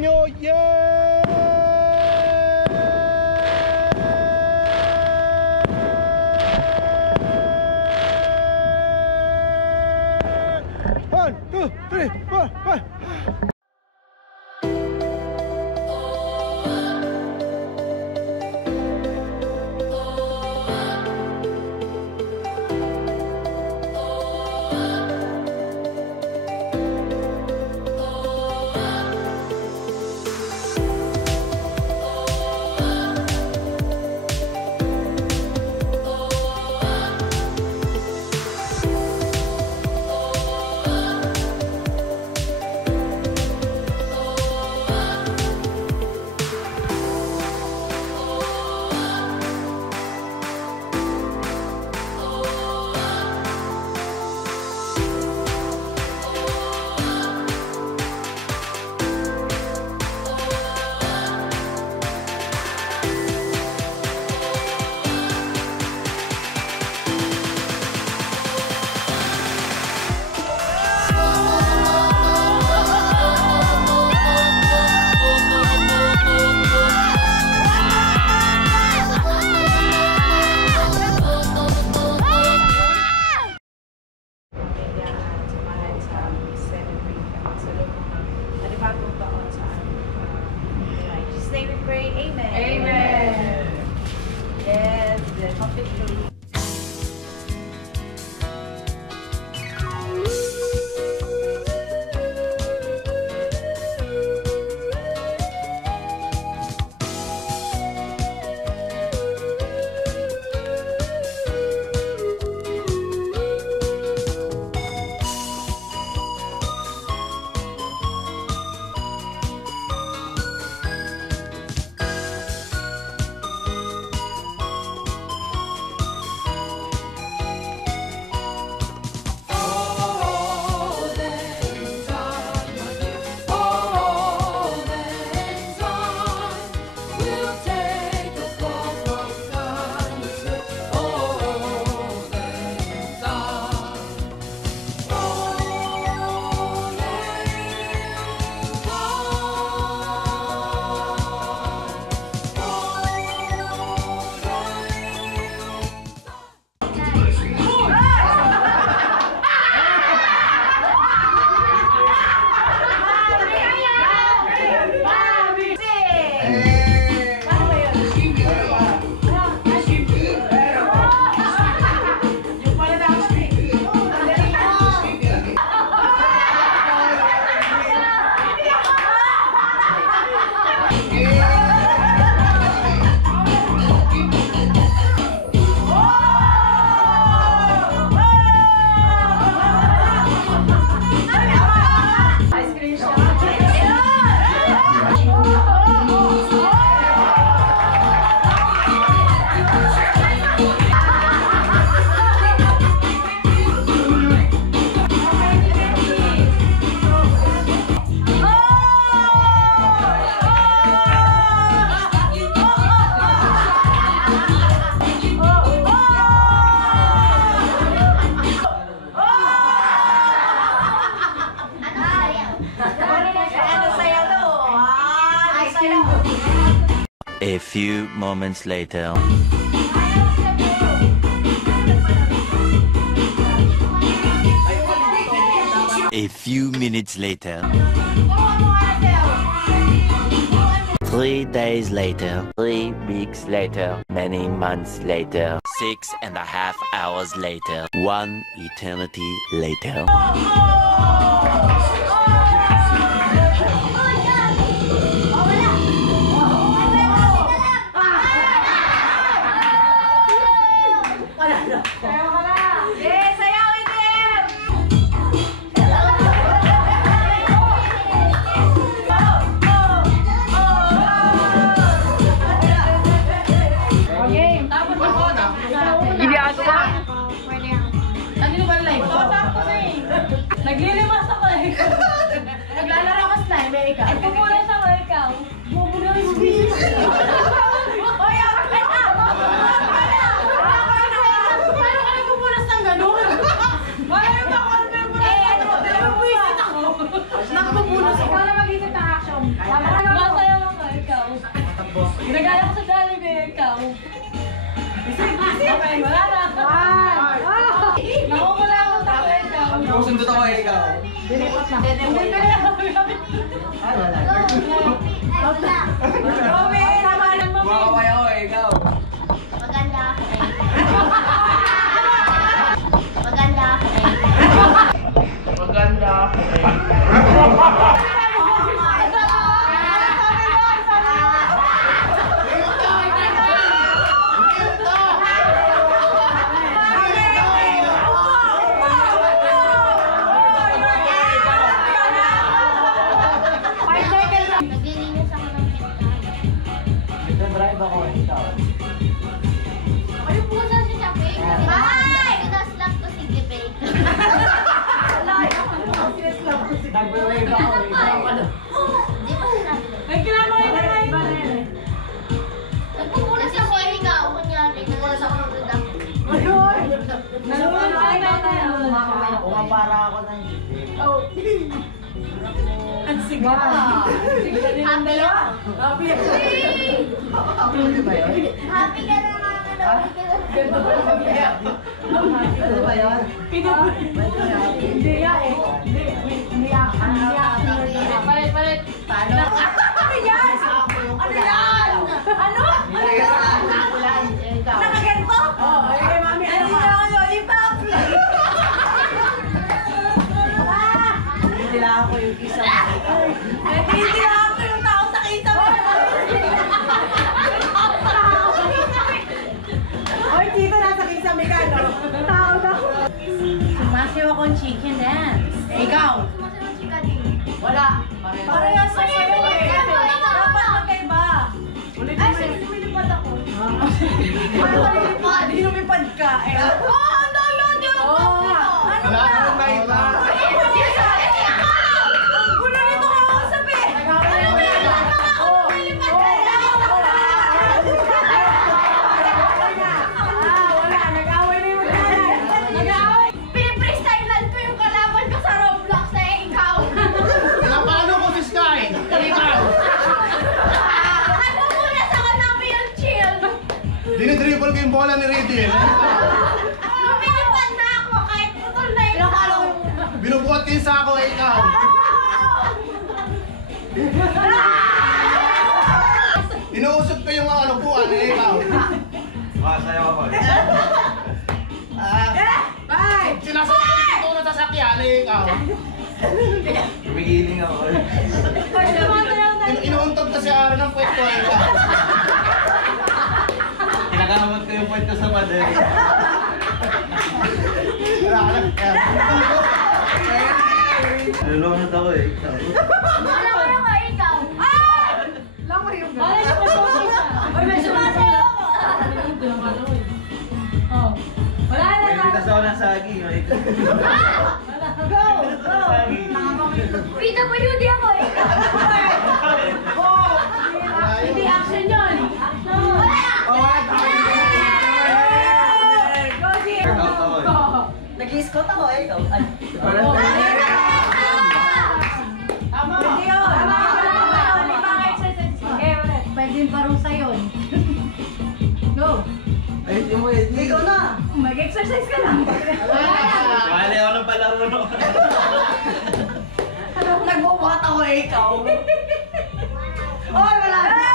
nyo. Yeah! One, two, three, four, five. A few moments later. A few minutes later. 3 days later. 3 weeks later. Many months later. 6.5 hours later. 1 eternity later. Naglilimas ako eh. Naglalaro ako slime, eh ikaw. Nagpupunas ako ikaw. Bumubunas yung business. Hoy, ako na! Paano ka nagpupunas ng gano'n? Wala yung ako nagpupunas ng gano'n. Nagpupunas ako. Wala mag-isip ng action. Naglalaro ko sa Jollibee, ikaw. Okay, wala na. Nakukula ako tayo, ikaw. Sundot ako ikaw. Dinipat na. Hindi pa rin ako. Mami, naman ang mami. Makakaway ako ikaw. Maganda ako eh. Maganda ako eh. Maganda ako eh. Naglilinis ako ng pintahan. Nagdadrive ako ikaw. Ano po sa si Chape? Bye! Kinas lang ko si Gipe. Nag-wave ako ikaw. Di ba sinabi? Ay, kinakain na nga iba na yun. Nagpupunas ako eh, ikaw. Kunyari, nagpupunas ako ng dudak. Nalulunod na tayo. Umapara ako ng Ang siga. Siga din ang dalawa. Happy ako. Di ba yun? Happy ka na nga nga daw. Ganda ba naman yan? Di ba yun? Hindi yan eh. Hindi yan. Palit. Paano? Ano yan? Ano yan? Ano? Nakaganto? Oo. Eh, mami, ano ba? Ano yung lollipop? Hindi lang ako yung isa. Hindi ako yung tao sa kita mo. Oy, dito nasa kisame ka, no? Tao na. Sumasayaw akong chicken dance. Ikaw? Sumasayaw si Kading. Wala. Parehas sa sayo eh. Dapat magkaiba. Ay, sige, lumilipad ako. Hindi lumipad ka. Oo, ang dalo, di ako. Ano ba? Wala akong maiba. Ang gulo nito kausap eh. Ano ba yan? Wala, nag-away na yung magkalan. Nag-away. Piniprestylan ko yung kalaban ko sa Roblox eh, ikaw. Napalo ko si Sky! Ikaw! Nagpupunas ako ng real chill. Dinidribble ko yung bola ni Riddle. Lumilipad na ako kahit putol na yung tao. Binubuhat ko yung sako eh, ikaw. Inuusap ko yung mga upuan eh, ikaw. Sumasayaw ako eh. Bye! Sinasakay ko dito na sasakyan eh, ikaw. Tumigiling ako eh. Inuuntog kasi araw ng puwet ko eh, ikaw. Kinakamot ko yung point ko sa pader. Nalulunod ako eh. Alam mo yung ikaw. Lang mo yung gano'n. Ay, sumasayaw. Ay, may Sumasayaw ako. Oh. Wala na May tayo. bitas ako ng sagi. May Go! sagi. PWD ako eh. Hindi action yun. Action. Go, dear. Workout ako eh. Go. Nag-i-scout ako eh. Ikaw. Ay. Oh. Tama. Hindi yun. Tama. Di ba exercise? Okay, ulit. Pwede yung parusa yun. Go. Ay, yung mo eh. Ikaw na. Mag-exercise ka lang. Mali ako ng palaro no. Nagbubuhat ako eh. Ikaw. Oy, wala na.